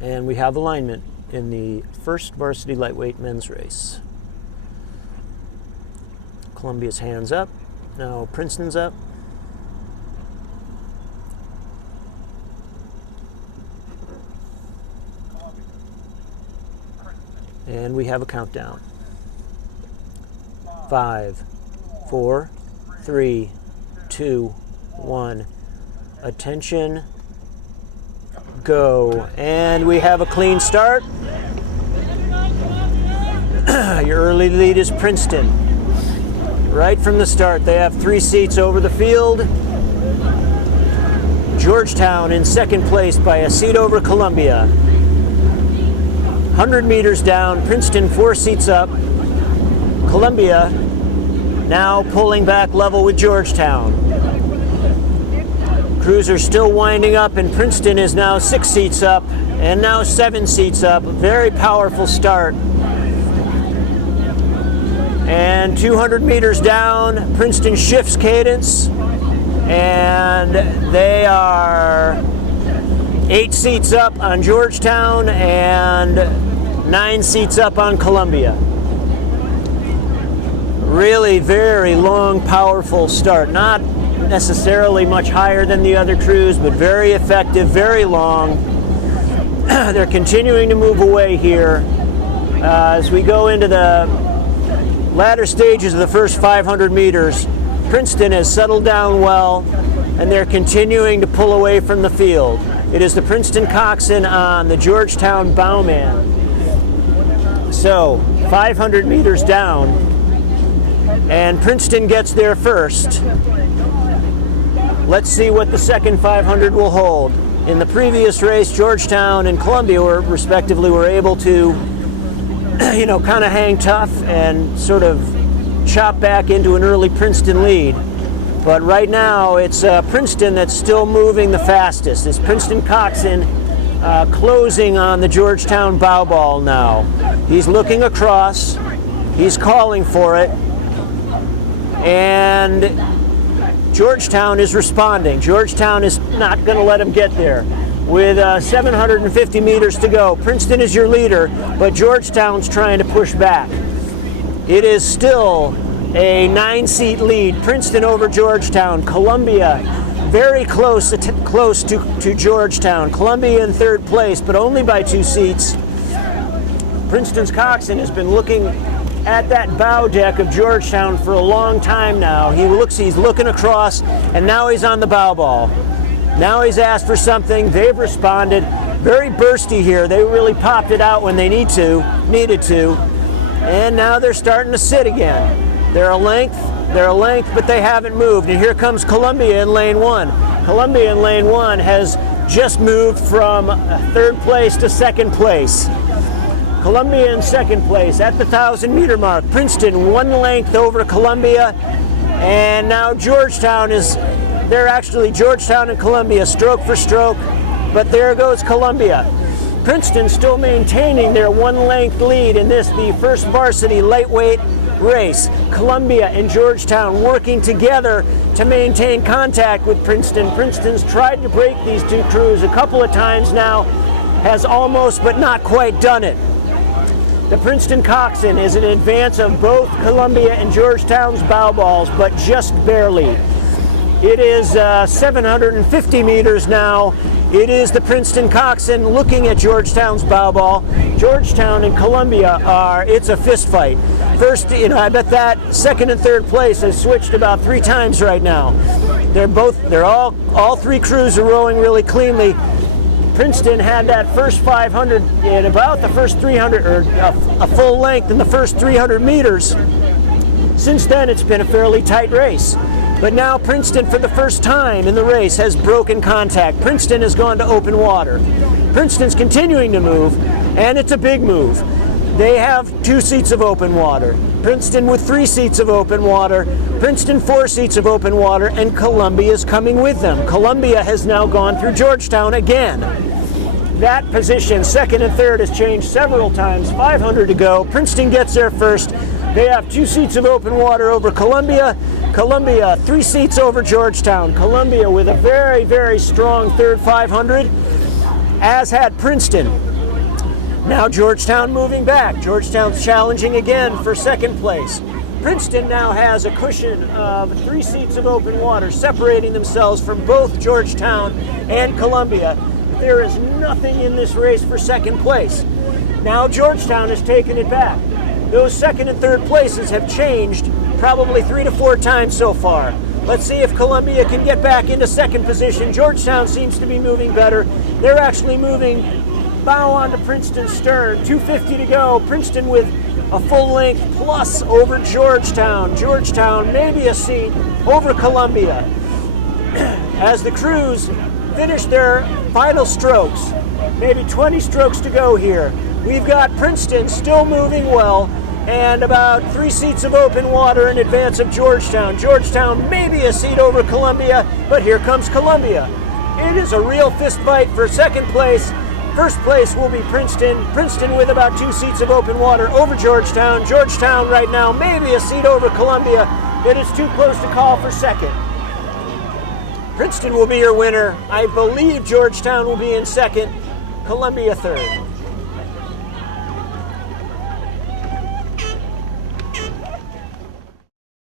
And we have alignment in the first varsity lightweight men's race. Columbia's hands up. Now Princeton's up. And we have a countdown. 5, 4, 3, 2, 1. Attention. Go. And we have a clean start. Your early lead is Princeton. Right from the start, they have 3 seats over the field. Georgetown in second place by a seat over Columbia. 100 meters down, Princeton 4 seats up. Columbia now pulling back level with Georgetown. Crews are still winding up, and Princeton is now 6 seats up and now 7 seats up. Very powerful start. And 200 meters down, Princeton shifts cadence, and they are 8 seats up on Georgetown and 9 seats up on Columbia. Really very long, powerful start. Not necessarily much higher than the other crews, but very effective, very long. They're continuing to move away here as we go into the latter stages of the first 500 meters. Princeton has settled down well, and they're continuing to pull away from the field. It is the Princeton coxswain on the Georgetown bowman. So 500 meters down, and Princeton gets there first. Let's see what the second 500 will hold. In the previous race, Georgetown and Columbia respectively were able to kind of hang tough and sort of chop back into an early Princeton lead. But right now, it's Princeton that's still moving the fastest. It's Princeton coxswain closing on the Georgetown bow ball now. He's looking across. He's calling for it. And Georgetown is responding. Georgetown is not going to let him get there. With 750 meters to go, Princeton is your leader, but Georgetown's trying to push back. It is still a 9-seat lead. Princeton over Georgetown. Columbia very close to Georgetown. Columbia in third place, but only by 2 seats. Princeton's coxswain has been looking at that bow deck of Georgetown for a long time now. He's looking across, and now he's on the bow ball. Now he's asked for something. They've responded. Very bursty here. They really popped it out when they needed to. And now they're starting to sit again. They're a length, but they haven't moved. And here comes Columbia in lane 1. Columbia in lane 1 has just moved from third place to second place. Columbia in second place at the 1,000-meter mark. Princeton 1 length over Columbia. And now Georgetown and Columbia stroke for stroke. But there goes Columbia. Princeton still maintaining their 1-length lead in the first varsity lightweight race. Columbia and Georgetown working together to maintain contact with Princeton. Princeton's tried to break these 2 crews a couple of times now, has almost but not quite done it. The Princeton coxswain is in advance of both Columbia and Georgetown's bow balls, but just barely. It is 750 meters now. It is the Princeton coxswain looking at Georgetown's bow ball. Georgetown and Columbia it's a fist fight. First, I bet that second and third place has switched about 3 times right now. All 3 crews are rowing really cleanly. Princeton had that first 500 in about the first 300, or a full length in the first 300 meters. Since then, it's been a fairly tight race. But now Princeton, for the first time in the race, has broken contact. Princeton has gone to open water. Princeton's continuing to move, and it's a big move. They have 2 seats of open water. Princeton with 3 seats of open water. Princeton 4 seats of open water, and Columbia is coming with them. Columbia has now gone through Georgetown again. That position, second and third, has changed several times. 500 to go. Princeton gets there first. They have 2 seats of open water over Columbia. Columbia 3 seats over Georgetown. Columbia with a very, very strong third 500, as had Princeton. Now Georgetown moving back. Georgetown's challenging again for second place. Princeton now has a cushion of 3 seats of open water separating themselves from both Georgetown and Columbia. There is nothing in this race for second place. Now Georgetown has taken it back. Those second and third places have changed probably 3 to 4 times so far. Let's see if Columbia can get back into second position. Georgetown seems to be moving better. They're actually moving bow onto Princeton's stern. 2:50 to go. Princeton with a full length plus over Georgetown. Georgetown maybe a seat over Columbia. As the crews finish their final strokes, maybe 20 strokes to go here. We've got Princeton still moving well and about 3 seats of open water in advance of Georgetown. Georgetown maybe a seat over Columbia, but here comes Columbia. It is a real fist fight for second place. First place will be Princeton. Princeton with about 2 seats of open water over Georgetown. Georgetown right now maybe a seat over Columbia. It is too close to call for second. Princeton will be your winner. I believe Georgetown will be in second. Columbia third.